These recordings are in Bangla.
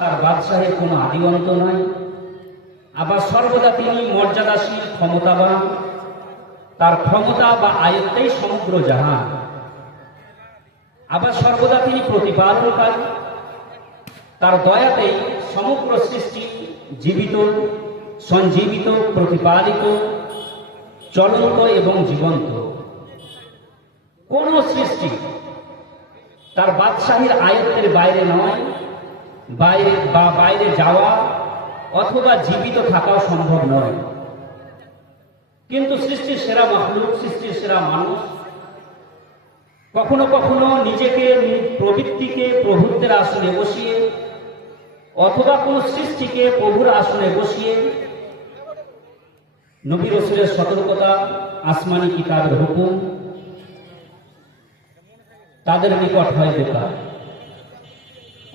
তার বাদশাহের কোনো আদিঅন্ত নাই। আবার সর্বদা তিনি মর্যাদাশীল, ক্ষমতাবান। তার ক্ষমতা বা আয়ত্তেই সমগ্র জাহান। আবার সর্বদা তিনি প্রতিপালনকারী। তার দয়াতেই সমগ্র সৃষ্টি জীবিত, সঞ্জীবিত, প্রতিপালিত, চলন্ত এবং জীবন্ত। কোন সৃষ্টি তার বাদশাহীর আয়ত্তের বাইরে নয়, বাইরে যাওয়া অথবা জীবিত থাকাও সম্ভব নয়। কিন্তু সৃষ্টির সেরা মাখলুক, সৃষ্টির সেরা মানুষ কখনো কখনো নিজেকে, প্রবৃত্তিকে প্রভুত্বের আসনে বসিয়ে অথবা কোন সৃষ্টিকে প্রভুর আসনে বসিয়ে নবী রাসূলের সতর্কতা, আসমানি কিতাবের হুকুম তাদের নিকট হয় বেকার।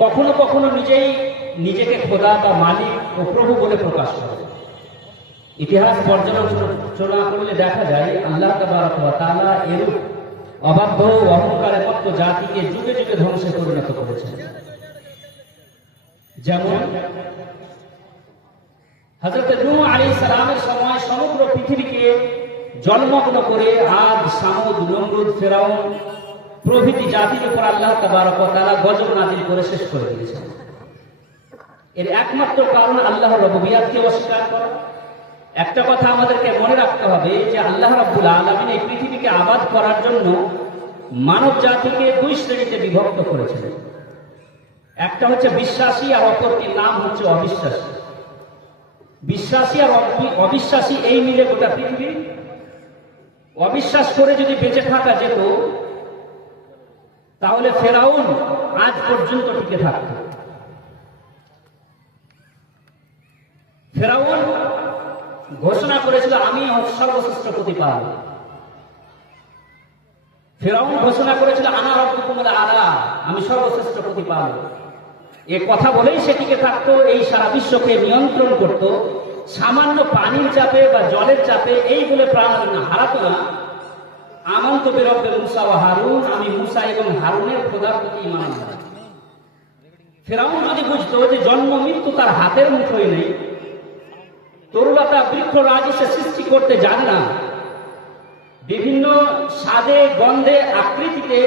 কখনো কখনো নিজেকে খোদা বা মালিক ও প্রভু বলে প্রকাশ করে। ইতিহাস পর্যালোচনা করলে দেখা যায় আল্লাহ তাবারক ওয়া তাআলা এরূপ অবাধ্য ও অহংকারে মত্ত জাতিকে যুগে যুগে ধ্বংসে পরিণত করেছেন। যেমন হযরত নূহ আলাইহিস সালামের সময় সমগ্র পৃথিবীকে জলমগ্ন করে আদ, সামুদ, নমরুদ, ফেরাউন প্রভৃতি জাতির উপর আল্লাহ তাবারক ওয়া তাআলা গজব নাযিল করে শেষ করে দিয়েছেন। এর একমাত্র কারণ আল্লাহর রুবুবিয়্যাতকে অস্বীকার করা। একটা কথা আমাদেরকে মনে রাখতে হবে যে আল্লাহ রাব্বুল আলামিন এই পৃথিবীকে আবাদ করার জন্য মানব জাতিকে দুই শ্রেণীতে বিভক্ত করেছেন। একটা হচ্ছে বিশ্বাসী আর অপরটির নাম হচ্ছে অবিশ্বাসী। বিশ্বাসী আর অবিশ্বাসী এই মিলে গোটা পৃথিবী। অবিশ্বাস করে যদি বেঁচে থাকা যেত তাহলে ফেরাউন আজ পর্যন্ত টিকে থাকত। ফেরাউন ঘোষণা করেছিল আমি সর্বশ্রেষ্ঠ প্রতিপালক। ফেরাউন ঘোষণা করেছিল আনা রাব্বুকুমুল আ'লা, আমি সর্বশ্রেষ্ঠ প্রতিপালক। এ কথা বলেই সে টিকে থাকতো, এই সারা বিশ্বকে নিয়ন্ত্রণ করত। সামান্য পানির চাপে বা জলের চাপে এই বলে প্রাণ হারাতো না আমানতু বিরব্বি মুসা ওয়া হারুন, আমি মুসা এবং হারুনের খোদার প্রতি ঈমান আনলাম। ফেরাউন যদি বুঝতো যে জন্ম মৃত্যু তার হাতের মুঠোয় নেই, তরুলতা বৃক্ষরাজি সে সৃষ্টি করতে জানে না, বিভিন্ন স্বাদে, গন্ধে, আকৃতিতে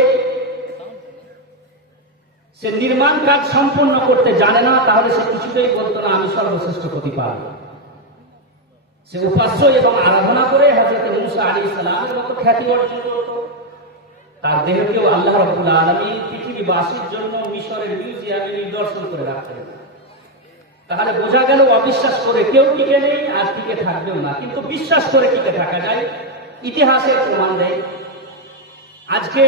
সে নির্মাণ কাজ সম্পূর্ণ করতে জানে না, তাহলে সে কিছুতেই বলতো না আমি সর্বশ্রেষ্ঠ প্রতিপালক। সে উপাস্য এবং আরাধনা করে হযরত মুসা আলাইহিস সালামের মতো খ্যাতি অর্জন করত। তার দেহকেও আল্লাহ রাব্বুল আলামিন পৃথিবীবাসীর জন্য মিশরের মিউজিয়ামে নিদর্শন করে রাখতেন। তাহলে বোঝা গেল অবিশ্বাস করে কেউ টিকে নেই আর টিকে থাকবেও না, কিন্তু বিশ্বাস করে টিকে থাকা যায়। ইতিহাসের প্রমাণ দেয়। আজকে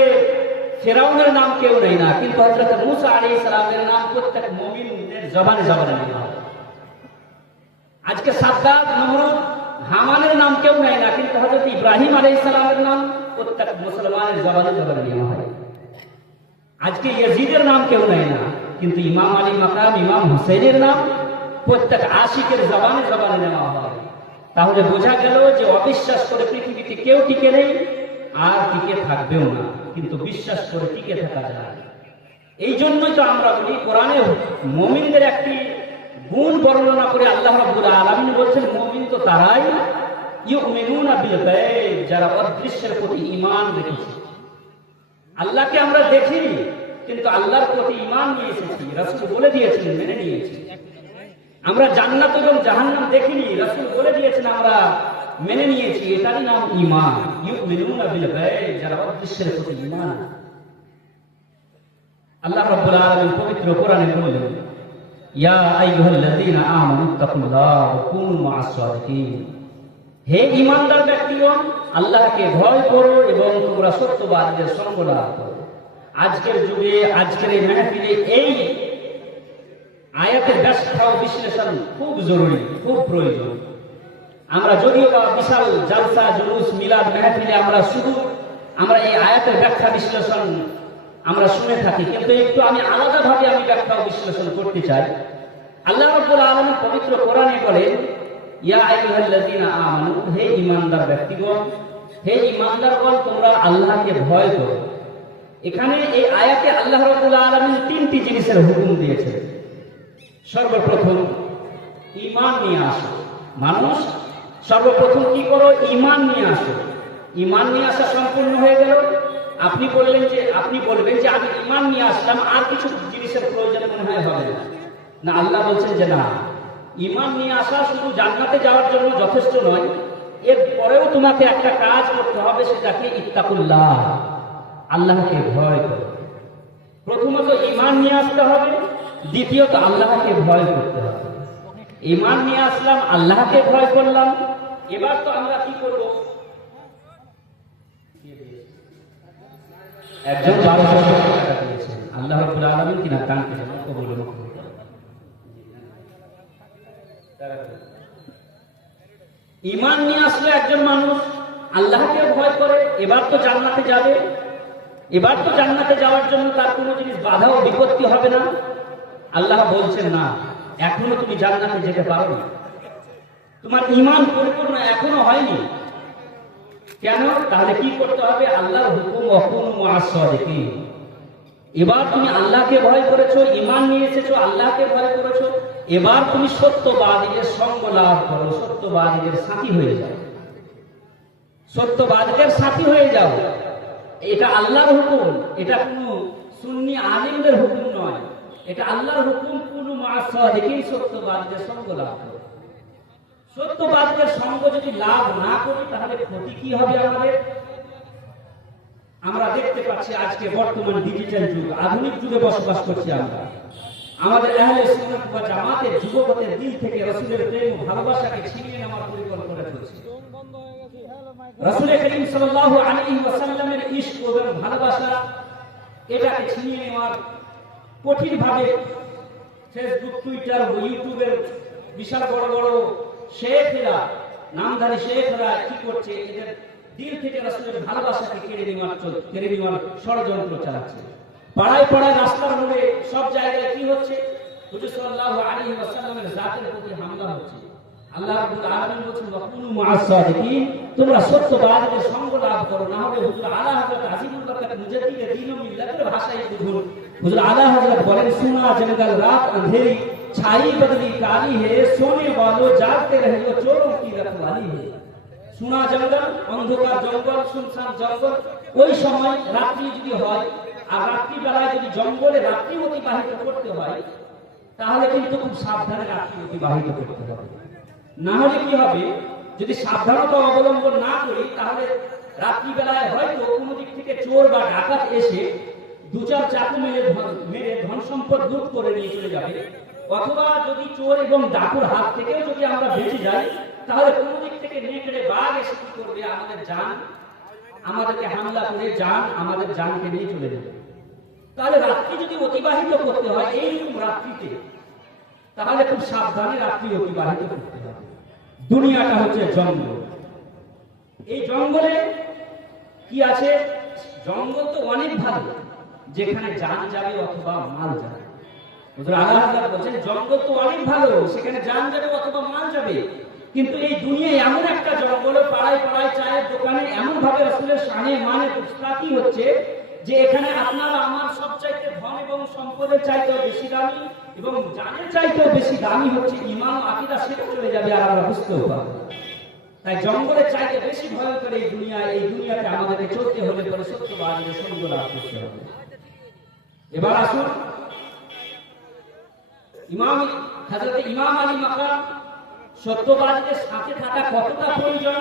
ফেরাউনের নাম কেউ নেই না, কিন্তু হযরত মুসা আলাইহিস সালামের নাম প্রত্যেক মুমিনের জবানে জবানে নেওয়া হয়। আজকে সাদ্দাত, নমরুদ, হামানের নাম কেউ নেয় না, কিন্তু হযরত ইব্রাহিম আলাইহিস সালামের নাম প্রত্যেক মুসলমানের জবানে জবানে নেওয়া হয়। আজকে ইয়াজিদের নাম কেউ নেয় না, কিন্তু ইমাম আলী মাকাম, ইমাম হুসাইনের নাম প্রত্যেক আশিকের জবানে জবানে নেওয়া হয়। তাহলে বোঝা গেল যে অবিশ্বাস করে পৃথিবীতে কেউ টিকে নেই আর টিকে থাকবেও না, কিন্তু বিশ্বাস করে টিকে থাকা যায়। এই জন্যই তো আমরা বলি কোরআনে মুমিনদের একটি গুণ বর্ণনা করে আল্লাহ রাব্বুল আলামিন বলছেন মুমিন তো তারাই ইউমিনুনা বিল গায়ব, যারা অদৃশ্যের প্রতি ঈমান রেখেছে। আল্লাহকে আমরা দেখিনি, কিন্তু আল্লাহর প্রতি ঈমান নিয়ে এসেছি, রাসূল বলে দিয়েছেন, মেনে নিয়েছি। আমরা জান্নাত এবং জাহান্নাম দেখিনি, রাসূল বলে দিয়েছেন, আমরা মেনে নিয়েছি। এটারই নাম ঈমান। ইউমিনুনা বিল গায়ব, যারা অদৃশ্যের প্রতি ঈমান। আল্লাহ রাব্বুল আলামিন পবিত্র কোরআনে বললেন ইয়া আইয়ুহাল্লাযীনা আমানু তাকুল্লাহ ওয়া কুনু মা'আস সাদিকিন, হে ঈমানদার ব্যক্তিগণ, আল্লাহকে ভয় করো এবং তোমরা সত্যবাদীদের সঙ্গ লাভ করো। আজকের যুগে, আজকের এই মাহফিলে এই আয়াতের ব্যাখ্যা ও বিশ্লেষণ খুব জরুরি, খুব প্রয়োজন। আমরা যদিও বা বিশাল জালসা, জুলুস, মিলাদ, মাহফিলে আমরা এই আয়াতের ব্যাখ্যা বিশ্লেষণ আমরা শুনে থাকি, কিন্তু একটু আমি আলাদাভাবে ব্যাখ্যা ও বিশ্লেষণ করতে চাই। আল্লাহ রাব্বুল আলামিন পবিত্র কোরআনে বলেন ইয়া আইয়ুহাল্লাযীনা আমানু, হে ঈমানদার ব্যক্তিগণ, হে ঈমানদারগণ, তোমরা আল্লাহকে ভয় করো। এখানে এই আয়াতে আল্লাহ রাব্বুল আলামিন তিনটি জিনিসের হুকুম দিয়েছেন। সর্বপ্রথম ঈমান নিয়ে আসো। মানুষ সর্বপ্রথম কি করো? ঈমান নিয়ে আসো। ঈমান নিয়ে আসা সম্পূর্ণ হয়ে গেল, আপনি বলবেন যে আমি ঈমান নিয়ে আসলাম, আর কিছু জিনিসের প্রয়োজন মনে হয় হবে না। না, আল্লাহ বলছেন যে না, ঈমান নিয়ে আসা শুধু জান্নাতে যাওয়ার জন্য যথেষ্ট নয়, এর পরেও তোমাকে একটা কাজ করতে হবে, সেটাকে ইত্তাকুল্লাহ, আল্লাহকে ভয় করো। প্রথমত ঈমান নিয়ে আসতে হবে, দ্বিতীয়ত আল্লাহকে ভয় করতে হবে। ঈমান নিয়ে আসলাম, আল্লাহকে ভয় করলাম, এবার তো আমরা কি করব? একজন 1200 টাকা দিয়েছেন, আল্লাহ রাব্বুল আলামিন কিনা দান করেন, কবুল করুন। ঈমান নিয়ে আসলে একজন মানুষ আল্লাহকে ভয় করে, এবার তো জান্নাতে যাবে। এবার তো জান্নাতে যাওয়ার জন্য তার কোনো জিনিস বাধা ও বিপত্তি হবে না। আল্লাহ বলছেন না, এখনো তুমি জান্নাতে যেতে পারো না, তোমার ঈমান পরিপূর্ণ এখনো হয়নি। কেন? তাহলে কি করতে হবে? আল্লাহর হুকুম ওয়াকুনু মা'আস সাদিকিন। এবার তুমি আল্লাহকে ভয় করেছো, ঈমান নিয়ে এসেছো, আল্লাহকে ভয় করেছো, এবার তুমি সত্যবাদীদের সঙ্গ লাভ করো, সত্যবাদীদের সাথী হয়ে যাও, সত্যবাদীদের সাথী হয়ে যাও। এটা আল্লাহর হুকুম, এটা কোনো সুন্নি আলিমদের হুকুম নয়, এটা আল্লাহর হুকুম। কুনু মা'আস সাদিকিন, সত্যবাদীদের সঙ্গ লাভ করো। সত্যবাদীদের সঙ্গ যদি লাভ না করি তাহলে ক্ষতি কি হবে আমাদের? আমরা দেখতে পাচ্ছি আজকে বর্তমান ডিজিটাল যুগ, আধুনিক যুগে বসবাস করছি আমরা। আমাদের আহলে সুন্নাত ওয়াল জামাতের যুবকদের দিল থেকে রাসূলের প্রেম ও ভালোবাসাকে ছিনিয়ে নেওয়ার পরিকল্পনা চলছে। রাসূল করিম সাল্লাল্লাহু আলাইহি ওয়াসাল্লামের ইশক এবং ভালোবাসা, এটাকে ছিনিয়ে নেওয়ার কঠিনভাবে ফেসবুক, টুইটার ও ইউটিউবের বিশাল বড় বড় শেখরা, নামধারী শেখরা কি করছে? এদের দিল থেকে রাসূলের ভালোবাসাকে কেড়ে নেওয়ার ষড়যন্ত্র চালাচ্ছে। পাড়ায় পাড়ায়, রাস্তার মোড়ে, সব জায়গায় কি হচ্ছে? হুজুর সাল্লাল্লাহু আলাইহি ওয়াসাল্লামের জাতের প্রতি হামলা হচ্ছে। আল্লাহ রাব্বুল আলামিন বলেছেন ওয়াকুনু মা'আস সাদিকিন, তোমরা সত্যবাদীদের সঙ্গ লাভ করো, না হলে হুজুর আলা হযরত আজিমুল বরকত মুজাদ্দিদ দ্বীন ও মিল্লাতের ভাষায় বুঝুন। হুজুর আলা হযরত বলেন, সুনা জঙ্গল রাত अंधेरी छाई बदली काली है, सोने वालों जागते रहे हो, चोरों की रखवाली है। সোনা জঙ্গল, অন্ধকার জঙ্গল, শুনশান জঙ্গল, ওই সময় রাত্রি যদি হয়, আর রাত্রি বেলায় যদি জঙ্গলে রাত্রি অতিবাহিত করতে হয়, তাহলে কিন্তু খুব সাবধানে রাত্রি অতিবাহিত করতে হবে। না হলে কি হবে? যদি সাবধানতা অবলম্বন না করি তাহলে রাত্রি বেলায় হয়তো কোনো দিক থেকে চোর বা ডাকাত এসে দু চার চাকু মেরে ধন সম্পদ লুট করে নিয়ে চলে যাবে। অথবা যদি চোর এবং ডাকুর হাত থেকেও যদি আমরা বেঁচে যাই, তাহলে কোনো দিক থেকে নেকড়ে বাঘ এসে কি করবে? আমাদেরকে হামলা করে আমাদের জানকে নিয়ে চলে যাবে। তাহলে রাত্রি যদি অতিবাহিত করতে হয় এইরকম রাত্রিতে, তাহলে খুব সাবধানে রাত্রি অতিবাহিত করতে হবে। দুনিয়াটা হচ্ছে জঙ্গল। এই জঙ্গলে কি আছে? জঙ্গল তো অনেক ভালো, যেখানে জান যাবে অথবা মাল যাবে। আল্লাহ বলছেন জঙ্গল তো অনেক ভালো, সেখানে জান যাবে অথবা মাল যাবে। কিন্তু এই দুনিয়ায় এমন একটা জঙ্গল, পাড়ায় পাড়ায় চায়ের দোকানে এমন ভাবে রাসূলের শানে মানে পুস্তকি হচ্ছে যে এখানে আপনারা আমার সব চাইতে ধন এবং সম্পদের চাইতেও বেশি দামি এবং জানের চাইতেও বেশি দামি হচ্ছে ঈমান ও আকীদা, সেটা চলে যাবে আর আমরা বুঝতেও পারবো। তাই জঙ্গলের চাইতে বেশি ভয়ঙ্কর এই দুনিয়াতে আমাদেরকে চলতে হলে পরে সত্যবাদীদের সঙ্গ লাভ করতে হবে। এবার আসুন হযরত ইমাম আলী মাকাম সত্যবাদীদের সাথে থাকা কতটা প্রয়োজন,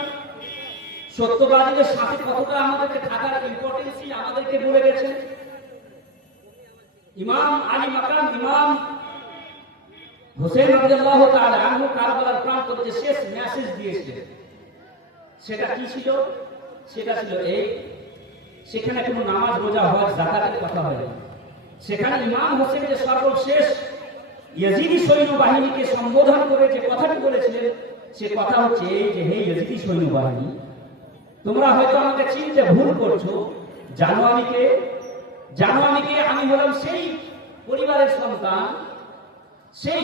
সত্যবাদীদের সাথে কতটা আমাদেরকে থাকার ইম্পর্টেন্স আমাদেরকে বলে গেছেন। ইমাম আলী মাকাম ইমাম হোসেন রাদিয়াল্লাহু তাআলা আনহু কারবালার প্রান্তরে শেষ মেসেজ দিয়েছিলেন, সেটা কি ছিল? সেটা ছিল এই, সেখানে কোনো নামাজ, রোজা, হজ, যাকাতের কথা হয় না। সেখানে ইমাম হোসেন যে সর্বশেষ ইয়াজিদি সৈন্যবাহিনীকে সম্বোধন করে যে কথাটি বলেছিলেন, সে কথা হচ্ছে এই যে, হে ইয়াজিদি সৈন্যবাহিনী, তোমরা হয়তো আমাকে চিনতে ভুল করছো। জানো আমি কে? আমি হলাম সেই পরিবারের সন্তান, সেই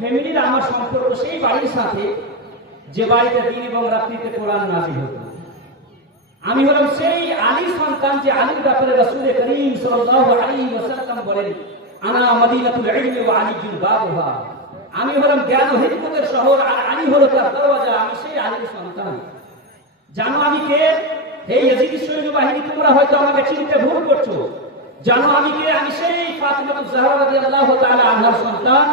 ফ্যামিলির আমার সম্পর্ক সেই বাড়ির সাথে যে বাড়িতে দিন এবং রাত্রিতে কোরআন নাযিল হতো। আমি হলাম সেই আলীর সন্তান যে আলীর ব্যাপারে রাসূল করিম সাল্লাল্লাহু আলাইহি ওয়াসাল্লাম বলেন, আনা মদিনাতুল ইলমি ওয়া আলিয়ুল বাবুহা, আমি হলাম জ্ঞান ও হিকমতের শহর, আর আলী হলো তার দরওয়াজা, আমি সেই আলীর সন্তান। জানো আমি কে? এই ইয়াজিদি সৈন্যবাহিনী, তোমরা হয়তো আমাকে চিনতে ভুল করছো। জানো আমি কে? আমি সেই ফাতিমাতুজ জাহরা রাদিয়াল্লাহু তাআলা আনহার সন্তান,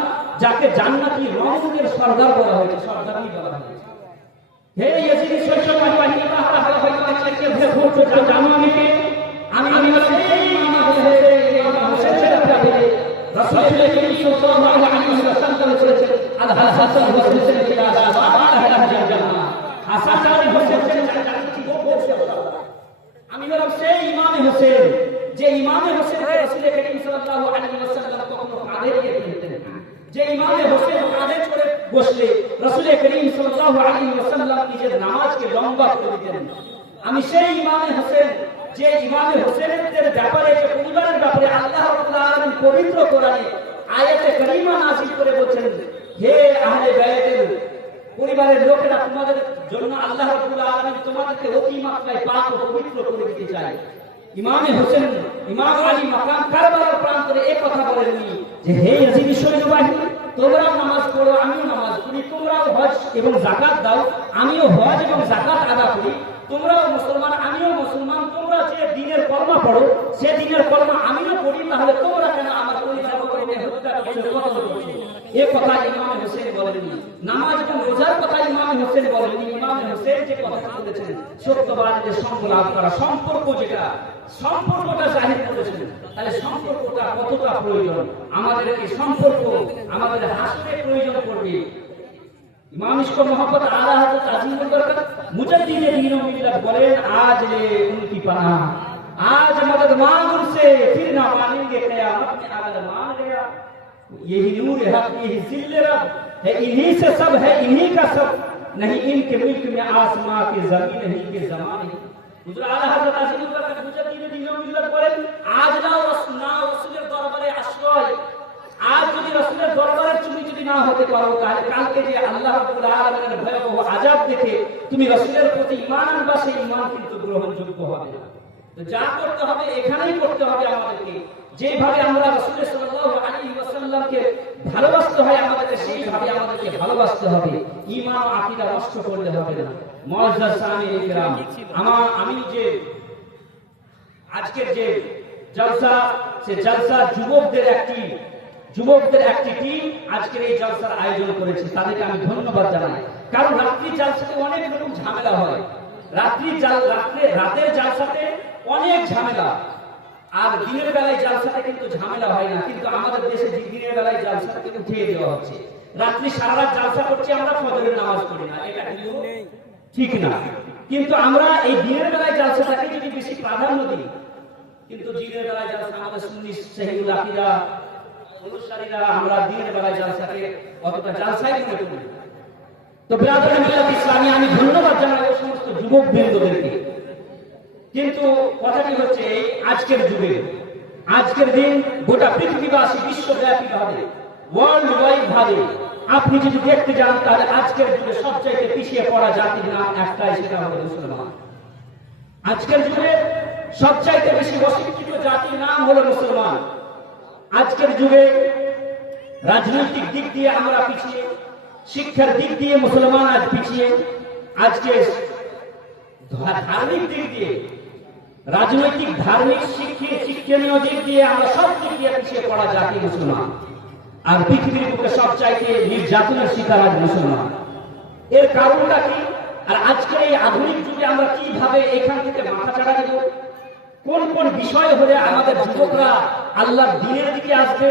যাকে জান্নাতি রঙের সরদার বলা হয়েছে, সরদারই বলা হয়েছে। হে ইয়াজিদি সৈন্যবাহিনী, তোমরা হয়তো আমাকে চিনতে ভুল করছো। জানো আমি কে? আমি সেই ইমাম হোসেন রাসূল করিম সাল্লাল্লাহু আলাইহি ওয়াসাল্লাম বলেছেন, আল হাসান ওয়া হুসাইন ইলা আহলিল জান্নাহ, হাসান আর হোসেন জান্নাতি বলছে। আমি হলাম সেই ইমাম হোসেন, যে ইমাম হোসেনকে রাসূল করিম সাল্লাল্লাহু আলাইহি ওয়াসাল্লাম কখনো কাঁধে দিয়ে ফেলতেন না, যে ইমাম হোসেন কাঁধে চড়ে বসলে রাসূল করিম সাল্লাল্লাহু আলাইহি ওয়াসাল্লাম নিজের নামাজকে লম্বা করে দিতেন। আমি সেই ইমাম হোসেন, যে ইমাম হোসেনের ব্যাপারে, যে পরিবারের ব্যাপারে আল্লাহ রাব্বুল আলামিন পবিত্র কোরআনে আয়াতে কারীমা নাযিল করে বলেছেন, হে আহলে বাইতের পরিবারের লোকেরা, তোমাদের জন্য আল্লাহ রাব্বুল আলামিন তোমাদেরকে অতি মাত্রায় পাক ও পবিত্র করে দিতে চায়। ইমাম হোসেন, ইমাম আলী মাকাম কারবালার প্রান্তরে এই কথা বলেননি যে হে ইয়াজিদি সৈন্যবাহিনী, তোমরাও নামাজ পড়ো, আমিও নামাজ পড়ি, তোমরাও হজ এবং যাকাত দাও, আমিও হজ এবং যাকাত আদা করি, তোমরাও মুসলমান, আমিও মুসলমান, তোমরা যে দিনের কর্ম পড়ো সে দিনের কর্ম আমিও করি, তাহলে তোমরা কেন আমার পরিবারকে হত্যা করছো, কতল করছো? এই কথা ইমাম হোসেন বলেননি। নামাজ এবং রোজার কথা ইমাম হোসেন বলেননি। ইমাম হোসেন যে কথা বলেছেন, সত্যবাদীদের সঙ্গ লাভ করা, সম্পর্ক, যেটা সম্পর্কটা জাহির করেছেন, তাহলে সম্পর্কটা কতটা প্রয়োজন আমাদেরকে, সম্পর্ক আমাদের হাসতে প্রয়োজন করবে। इमाम इश्क मोहब्बत आला हज़रत अज़ीमुल बरकत मुजद्दिद दीन व मिल्लत बोले, आज ले उनकी पनाह, आज मदद मांग उनसे, फिर ना मानेंगे क़यामत में अगर मान गया। यही नूर हक, यही ज़िल्ल रब है, इन्हीं से सब है, इन्हीं का सब, नहीं इनके मुल्क में आसमां की ज़मीन, नहीं के ज़माने। हुज़ूर आला हज़रत अज़ीमुल बरकत मुजद्दिद दीन व मिल्लत बोले, आज ना रसूलेर दरबारे आश्रय, आज যদি রাসূলের দরবারে তুমি যদি না হতে পারো, তাহলে কালকে যে আল্লাহ রাব্বুল আলামিনের ভয়াবহ আযাব দেখে তুমি রাসূলের প্রতি ঈমান আনবা, সেই ঈমান কিন্তু গ্রহণযোগ্য হবে না। তো যা করতে হবে এখানেই করতে হবে আমাদেরকে। যেভাবে আমরা রাসূল সাল্লাল্লাহু আলাইহি ওয়াসাল্লামকে ভালোবাসতে হয়, আমাদেরকে সেইভাবে আমাদেরকে ভালোবাসতে হবে। ঈমান ও আকীদা নষ্ট করলে হবে না। মুআজ্জাজ সামিঈন কিরাম, আমি যে আজকের যে জলসা, সে জলসা যুবকদের একটি টিম আজকের এই জলসার আয়োজন করেছে, তাদেরকে আমি ধন্যবাদ জানাই। কারণ রাত্রি জলসাতে অনেক রকম ঝামেলা হয়, রাতের জলসাতে অনেক ঝামেলা, আর দিনের বেলায় জলসাতে কিন্তু ঝামেলা হয় না। কিন্তু আমাদের দেশে দিনের বেলায় জলসাকে উঠিয়ে দেওয়া হচ্ছে, রাত্রি সারা রাত জলসা করছি, আমরা ফজরের নামাজ পড়ি না, এটা কিন্তু ঠিক না। কিন্তু আমরা এই দিনের বেলায় জলসাটাকে যদি বেশি প্রাধান্য দিই, কিন্তু দিনের বেলায় জলসা আমাদের সুন্নি সহিহুল আকীদা অনুসারীরা আমরা দিনের বেলায় জলসাকে অতটা জলসাই মনে করি। তো বিরাদরান মিল্লাত ইসলামী, আমি ধন্যবাদ জানাই ওই সমস্ত যুবক বৃন্দদেরকে। কিন্তু কথাটি হচ্ছে, আজকের যুগে, আজকের দিন গোটা পৃথিবীবাসী বিশ্বব্যাপী ভাবে, ওয়ার্ল্ড ওয়াইড ভাবে আপনি যদি দেখতে যান, তাহলে আজকের যুগে সবচাইতে পিছিয়ে পড়া জাতির নাম একটাই, সেটা হলো মুসলমান। আজকের যুগে সবচাইতে বেশি অশিক্ষিত জাতির নাম হলো মুসলমান। আজকের যুগে রাজনৈতিক দিক দিয়ে আমরা পিছিয়ে, শিক্ষার দিক দিয়ে মুসলমান আজ পিছিয়ে, আজকে ধার্মিক দিক দিয়ে, রাজনৈতিক, ধার্মিক, শিক্ষণীয় দিক দিয়ে আমরা সব দিক দিয়ে পিছিয়ে পড়া জাতি মুসলমান। আর পৃথিবীর বুকে সবচাইতে নির্যাতনের শিকার আজ মুসলমান। এর কারণটা কি? আর আজকের এই আধুনিক যুগে আমরা কিভাবে এখান থেকে মাথা চাড়া দেব? কোন কোন বিষয় হলে আমাদের যুবকরা আল্লাহর দ্বীনের দিকে আসবে,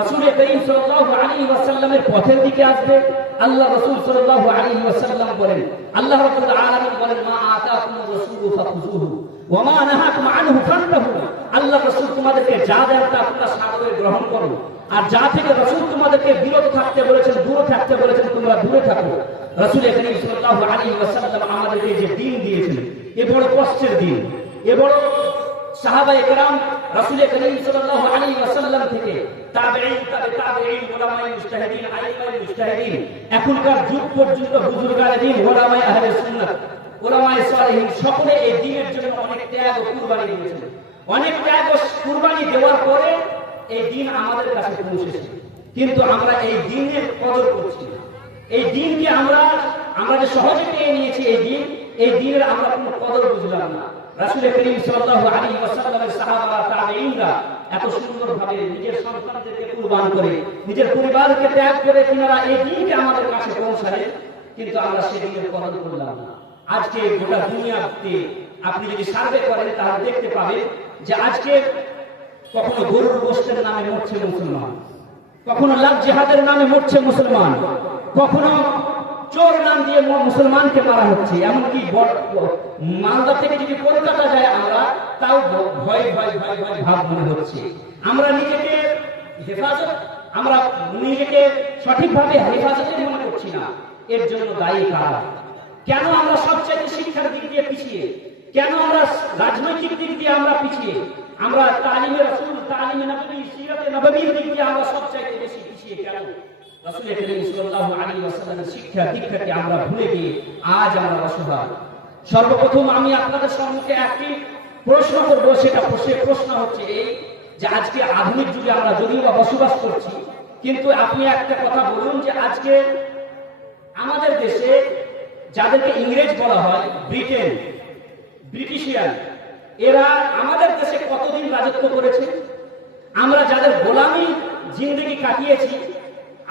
রাসূল করিম সাল্লাল্লাহু আলাইহি ওয়াসাল্লামের পথের দিকে আসবে? আল্লাহ রাসূল সাল্লাল্লাহু আলাইহি ওয়াসাল্লাম বলেন, আল্লাহ রাব্বুল আলামিন বলেন, মা আতাকুমুর রাসূলু ফাখুযুহু ওয়া মা নাহাকুম আনহু ফান্তাহু। আল্লাহ রাসূল তোমাদেরকে যা দেন তা তোমরা সাদরে গ্রহণ করো, আর যা থেকে রাসূল তোমাদেরকে বিরত থাকতে বলেছেন, দূরে থাকতে বলেছেন, তোমরা দূরে থাকো। রাসূল করিম সাল্লাল্লাহু আলাইহি ওয়াসাল্লাম আমাদেরকে যে দ্বীন দিয়েছেন, এ বড় কষ্টের দ্বীন, এ বড় সাহাবায়ে কেরাম রাসূল করিম সাল্লাল্লাহু আলাইহি ওয়াসাল্লাম থেকে তাবেঈন, তাবেঈন, উলামায়ে মুজতাহিদিন, আইমায়ে মুজতাহিদিন, এখনকার যুগ পর্যন্ত বুজুর্গায়ে দ্বীন, উলামায়ে আহলে সুন্নাত, উলামায়ে সালেহিন, সকলে এই দ্বীনের জন্য অনেক ত্যাগ ও কুরবানি দিয়েছেন। অনেক ত্যাগ ও কুরবানি দেওয়ার পরে এই দিন আমাদের কাছে পৌঁছেছে, কিন্তু আমরা এই দিনের কদর করছি না। এই দিনকে আমরা যে সহজে পেয়ে নিয়েছি, এই দিনের আমরা কোনো কদর বুঝলাম না। রাসূল করিম সাল্লাল্লাহু আলাইহি ওয়াসাল্লামের সাহাবারা তাবেঈনরা এত সুন্দরভাবে নিজের সন্তানদেরকে কুরবান করে, নিজের পরিবারকে ত্যাগ করে তিনারা এই দিনকে আমাদের কাছে পৌঁছালেন, কিন্তু আমরা সেই দিনের কদর করলাম না। আজকে গোটা দুনিয়াতে আপনি যদি সার্ভে করেন তাহলে দেখতে পাবেন যে আজকে কখনো গরুর গোশতের নামে মরছে মুসলমান, কখনো লাভ জিহাদের নামে মরছে মুসলমান, কখনো চোর নাম দিয়ে মুসলমানকে মারা হচ্ছে। এমনকি মালদা থেকে যদি কলকাতা যায় আমরা, তাও ভয় ভয় ভয় ভয় ভাব মনে হচ্ছে। আমরা নিজেকে সঠিকভাবে হেফাজতে মনে করছি না। এর জন্য দায়ী কারা? কেন আমরা সবচেয়ে শিক্ষার দিক দিয়ে পিছিয়ে? কেন আমরা রাজনৈতিক দিক দিয়ে আমরা পিছিয়ে? আমরা তালিমে রাসূল, তালিমে নবী, সিরাতে নববীর দিক দিয়ে আমরা সবচেয়ে বেশি পিছিয়ে কেন? রাসূল করিম সাল্লাল্লাহু আলাইহি ওয়াসাল্লামের শিক্ষা দীক্ষাকে আমরা ভুলে গিয়ে আজ আমরা অসহায়। সর্বপ্রথম আমি আপনাদের সম্মুখে একটি প্রশ্ন করব, সেটা প্রশ্ন হচ্ছে এই যে আজকে আধুনিক যুগে আমরা যদিও বা বসবাস করছি, কিন্তু আপনি একটা কথা বলুন যে আজকে আমাদের দেশে যাদেরকে ইংরেজ বলা হয়, ব্রিটিশিয়ান, এরা আমাদের দেশে কতদিন রাজত্ব করেছে? আমরা যাদের গোলামি জিন্দেগি কাটিয়েছি,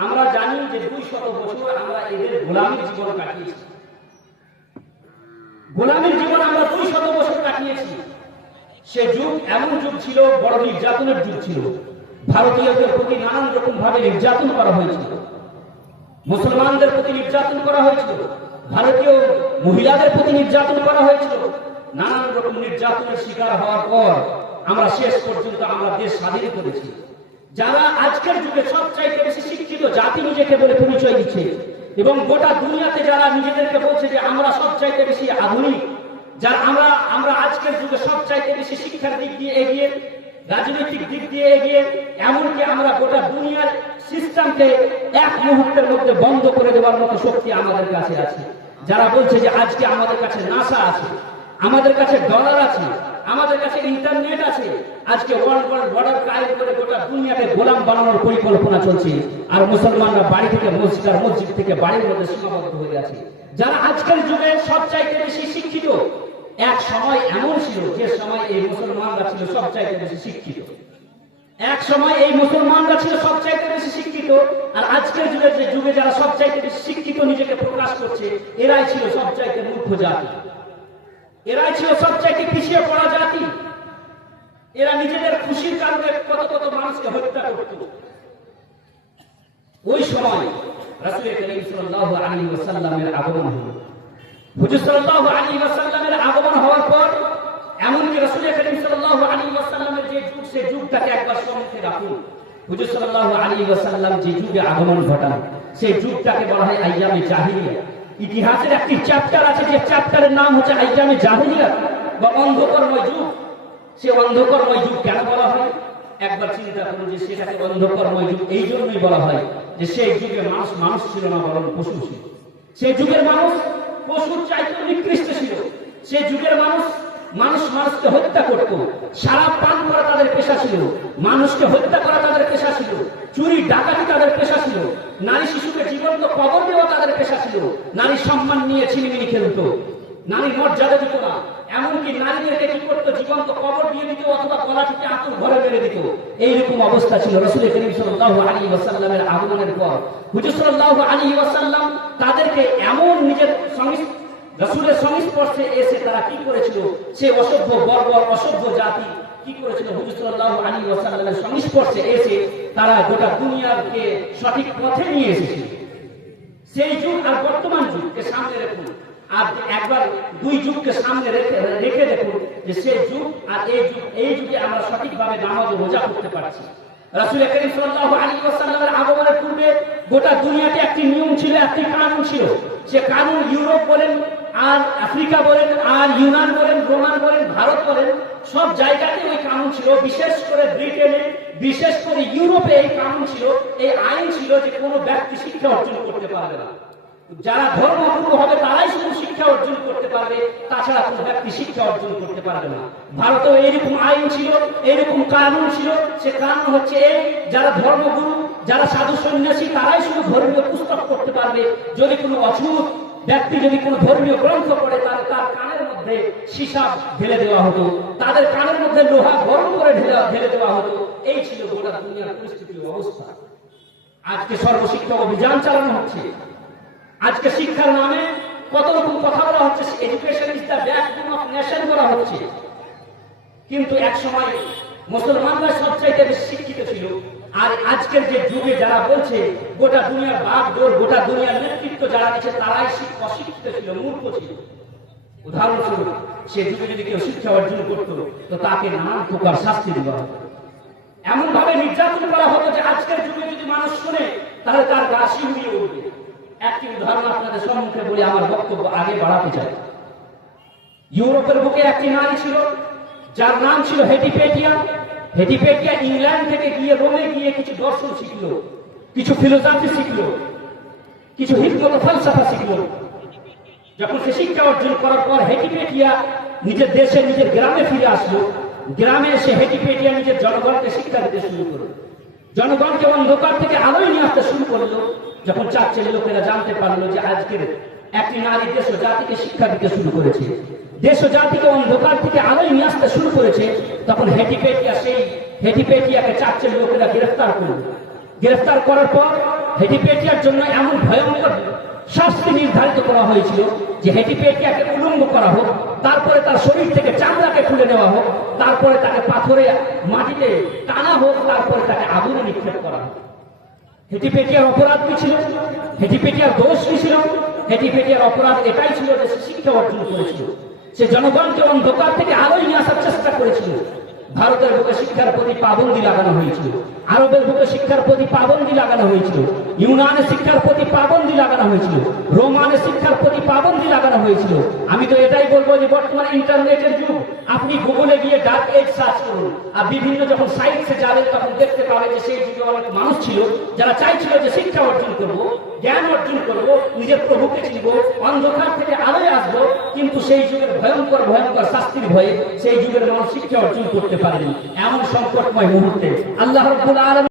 আমরা জানি যে 200 বছর আমরা এদের গোলামির জীবন কাটিয়েছি। গোলামির জীবন আমরা 200 বছর কাটিয়েছি। সে যুগ এমন যুগ ছিল, বড় নির্যাতনের যুগ ছিল। ভারতীয়দের প্রতি নানান রকম ভাবে নির্যাতন করা হয়েছিল, মুসলমানদের প্রতি নির্যাতন করা হয়েছিল, ভারতীয় মহিলাদের প্রতি নির্যাতন করা হয়েছিল। নানান রকম নির্যাতনের শিকার হওয়ার পর আমরা শেষ পর্যন্ত আমরা দেশ স্বাধীন করেছি। যারা আজকের যুগে সবচাইতে বেশি শিক্ষিত জাতি নিজেকে বলে পরিচয় দিচ্ছে, এবং গোটা দুনিয়াতে যারা নিজেদেরকে বলছে যে আমরা সবচাইতে বেশি আধুনিক, যারা আমরা আজকের যুগে সবচাইতে বেশি শিক্ষার দিক দিয়ে এগিয়ে, রাজনৈতিক দিক দিয়ে এগিয়ে, এমনকি আমরা গোটা দুনিয়ার সিস্টেমকে এক মুহূর্তের মধ্যে বন্ধ করে দেওয়ার মতো শক্তি আমাদের কাছে আছে। যারা বলছে যে আজকে আমাদের কাছে নাসা আছে, আমাদের কাছে ডলার আছে, আমাদের কাছে ইন্টারনেট আছে, আজকে ওয়ার্ল্ড বর্ডার কায়েম করে গোটা দুনিয়াকে গোলাম বানানোর পরিকল্পনা চলছে, আর মুসলমানরা বাড়ি থেকে মসজিদ থেকে বাড়ির মধ্যে সীমাবদ্ধ হয়ে আছে। যারা আজকের যুগে সবচাইতে বেশি শিক্ষিত, এক সময় এমন ছিল যে সময় এই মুসলমানরা ছিল সবচাইতে বেশি শিক্ষিত। এক সময় এই মুসলমানরা ছিল সবচাইতে বেশি শিক্ষিত, আর আজকের যুগে যারা সবচাইতে বেশি শিক্ষিত নিজেকে প্রকাশ করছে, এরাই ছিল সবচাইতে মূর্খ জাতি, এরাই ছিল সবচাইতে পিছিয়ে পড়া জাতি। এরা নিজেদের খুশির কারণে কত কত মানুষকে হত্যা করত। ওই সময় রাসূল করিম সাল্লাল্লাহু আলাইহি ওয়াসাল্লামের আগমন হলো। হুজুর সাল্লাল্লাহু আলাইহি ওয়াসাল্লামের আগমন হওয়ার পর এমনকি রাসূল করিম সাল্লাল্লাহু আলাইহি ওয়াসাল্লামের যে যুগ, সেই যুগটাকে একবার সম্মুখে রাখুন। হুজুর সাল্লাল্লাহু আলাইহি ওয়াসাল্লাম যে যুগে আগমন ঘটান, সেই যুগটাকে বলা হয় আইয়ামে জাহিলিয়া। ইতিহাসের একটি চ্যাপ্টার আছে, যে চ্যাপ্টারের নাম হচ্ছে আইয়ামে জাহিলিয়া বা অন্ধকারময় যুগ। সে অন্ধকারময় যুগ কেন বলা হয়? একবার চিন্তা করুন যে সেটাকে অন্ধকারময় যুগ এই জন্যই বলা হয় যে সেই যুগে মানুষ ছিল না, বরং পশু ছিল। সেই যুগের মানুষ পশুর চাইতে নিকৃষ্ট ছিল। সেই যুগের মানুষকে হত্যা করত, শরাব পান করা তাদের পেশা ছিল, মানুষকে হত্যা করা তাদের পেশা ছিল, চুরি ডাকাতি তাদের পেশা ছিল, নারী শিশুকে জীবন্ত কবর দেওয়া তাদের পেশা ছিল, নারী সম্মান নিয়ে ছিনিমিনি খেলত, নারী মর্যাদা দিত না। এমনকি নারীদেরকে কি করতো? জীবন্ত কবর দিয়ে দিত, অথবা গলা থেকে আঁতুর ঘরে মেরে দিত। এইরকম অবস্থা ছিল রাসূল করিম সাল্লাল্লাহু আলাইহি ওয়াসাল্লামের আগমনের পর। হুজুর সাল্লাল্লাহু আলাইহি ওয়াসাল্লাম তাদেরকে এমন নিজের রাসূলের সংস্পর্শে এসে তারা কি করেছিল? সে অসভ্য বর্বর অসভ্য জাতি কি করেছিল? হুজুর সাল্লাল্লাহু আলাইহি ওয়াসাল্লামের সংস্পর্শে এসে তারা গোটা দুনিয়াকে সঠিক পথে নিয়ে এসেছিল। সেই যুগ আর বর্তমান যুগকে সামনে রাখুন, আর একবার দুই যুগকে সামনে রেখে দেখুন যে সেই যুগ আর এই যুগে আমরা সঠিকভাবে নামাজ ও রোজা করতে পারছি। রাসূল করিম সাল্লাল্লাহু আলাইহি ওয়াসাল্লামের আগমনের পূর্বে গোটা দুনিয়াতে একটি নিয়ম ছিল, একটি কানুন ছিল। সে কানুন ইউরোপ বলেন, আর আফ্রিকা বলেন, আর ইউনান বলেন, রোমান বলেন, ভারত বলেন, সব জায়গাতে ওই কানুন ছিল। বিশেষ করে ব্রিটেনে, বিশেষ করে ইউরোপে এই কানুন ছিল, এই আইন ছিল যে কোনো ব্যক্তি শিক্ষা অর্জন করতে পারবে না। যারা ধর্মগুরু হবে তারাই শুধু শিক্ষা অর্জন করতে পারবে, তাছাড়া কোনো ব্যক্তি শিক্ষা অর্জন করতে পারবে না। ভারতেও এইরকম আইন ছিল, এইরকম কানুন ছিল। সে কানুন হচ্ছে এই, যারা ধর্মগুরু, যারা সাধু সন্ন্যাসী, তারাই শুধু ধর্মীয় পুস্তক পড়তে পারবে। যদি কোনো অছুত ব্যক্তি যদি কোনো ধর্মীয় গ্রন্থ পড়ে, তাহলে তার কানের মধ্যে সীসা ঢেলে দেওয়া হতো, তাদের কানের মধ্যে লোহা গরম করে ঢেলে দেওয়া হতো। এই ছিল গোটা দুনিয়ার পরিস্থিতির অবস্থা। আজকে সর্বশিক্ষা অভিযান চালানো হচ্ছে। আজকে শিক্ষার নামে কত রকম কথা বলা হচ্ছে, education is the backbone of nation বলা হচ্ছে। কিন্তু এক সময় মুসলমানরা সবচাইতে বেশি শিক্ষিত ছিল, আর আজকের যে যুগে যারা বলছে গোটা দুনিয়ার বাগডোর, গোটা দুনিয়ার নেতৃত্ব যারা দিচ্ছে, তারাই অশিক্ষিত ছিল, মূর্খ ছিল। উদাহরণস্বরূপ, সে যুগে যদি কেউ শিক্ষা অর্জন করত, তো তাকে নানান প্রকার শাস্তি দেওয়া হতো, এমন ভাবে নির্যাতন করা হতো যে আজকের যুগে যদি মানুষ শুনে, তাহলে তার গা শিহরিয়ে উঠবে। একটি উদাহরণ আপনাদের সম্মুখে বলে আমার বক্তব্য আগে বাড়াতে চাই। ইউরোপের বুকে একটি নারী ছিল, যার নাম ছিল হেটিপেটিয়া। হেটিপেটিয়া ইংল্যান্ড থেকে গিয়ে রোমে গিয়ে কিছু দর্শন শিখলো, কিছু ফিলোসফি শিখলো, কিছু হিকমত ফালসাফা শিখলো। যখন সে শিক্ষা অর্জন করার পর হেটিপেটিয়া নিজের দেশে, নিজের গ্রামে ফিরে আসলো। গ্রামে এসে হেটিপেটিয়া নিজের জনগণকে শিক্ষা দিতে শুরু করলো, জনগণকে অন্ধকার থেকে আলোয় নিয়ে আসতে শুরু করলো। যখন চার্চের লোকেরা জানতে পারলো যে আজকের একটি নারী দেশ ও জাতিকে শিক্ষা দিতে শুরু করেছে, দেশ ও জাতিকে অন্ধকার থেকে আলোয় নিয়ে আসতে শুরু করেছে, তখন হেটিপেটিয়াকে চার্চের লোকেরা গ্রেফতার করল। গ্রেফতার করার পর হেটিপেটিয়ার জন্য এমন ভয়ঙ্কর শাস্তি নির্ধারিত করা হয়েছিল যে হেটিপেটিয়াকে উলঙ্গ করা হোক, তারপরে তার শরীর থেকে চামড়াকে খুলে নেওয়া হোক, তারপরে তাকে পাথরে মাটিতে টানা হোক, তারপরে তাকে আগুনে নিক্ষেপ করা হোক। হেটিপেটিয়ার অপরাধ কি ছিল? হেটিপেটিয়ার দোষ কি ছিল? হেটিপেটিয়ার অপরাধ এটাই ছিল যে সে শিক্ষা অর্জন করেছিল, সে জনগণকে অন্ধকার থেকে আলোয় নিয়ে আসার চেষ্টা করেছিল। ভারতের বুকে শিক্ষার প্রতি পাবন্দি লাগানো হয়েছিল, আরবের বুকে শিক্ষার প্রতি পাবন্দি লাগানো হয়েছিল, ইউনানে শিক্ষার প্রতি পাবন্দি লাগানো হয়েছিল, রোমানে শিক্ষার প্রতি পাবন্দি লাগানো হয়েছিল। আমি তো এটাই বলবো যে বর্তমানে ইন্টারনেটের যুগ, আপনি গুগলে গিয়ে ডার্ক এজ সার্চ করুন, আর বিভিন্ন যখন সাইটসে যাবেন তখন দেখতে পাবেন যে সেই যুগে অনেক মানুষ ছিল যারা চাইছিল যে শিক্ষা অর্জন করব, জ্ঞান অর্জন করব, নিজের প্রভুকে চিনব, অন্ধকার থেকে আলোয় আসবো। কিন্তু সেই যুগের ভয়ঙ্কর ভয়ঙ্কর শাস্তির ভয়ে সেই যুগের মানুষ শিক্ষা অর্জন করতে পারেনি। এমন সংকটময় মুহূর্তে আল্লাহ রাব্বুল আলামিন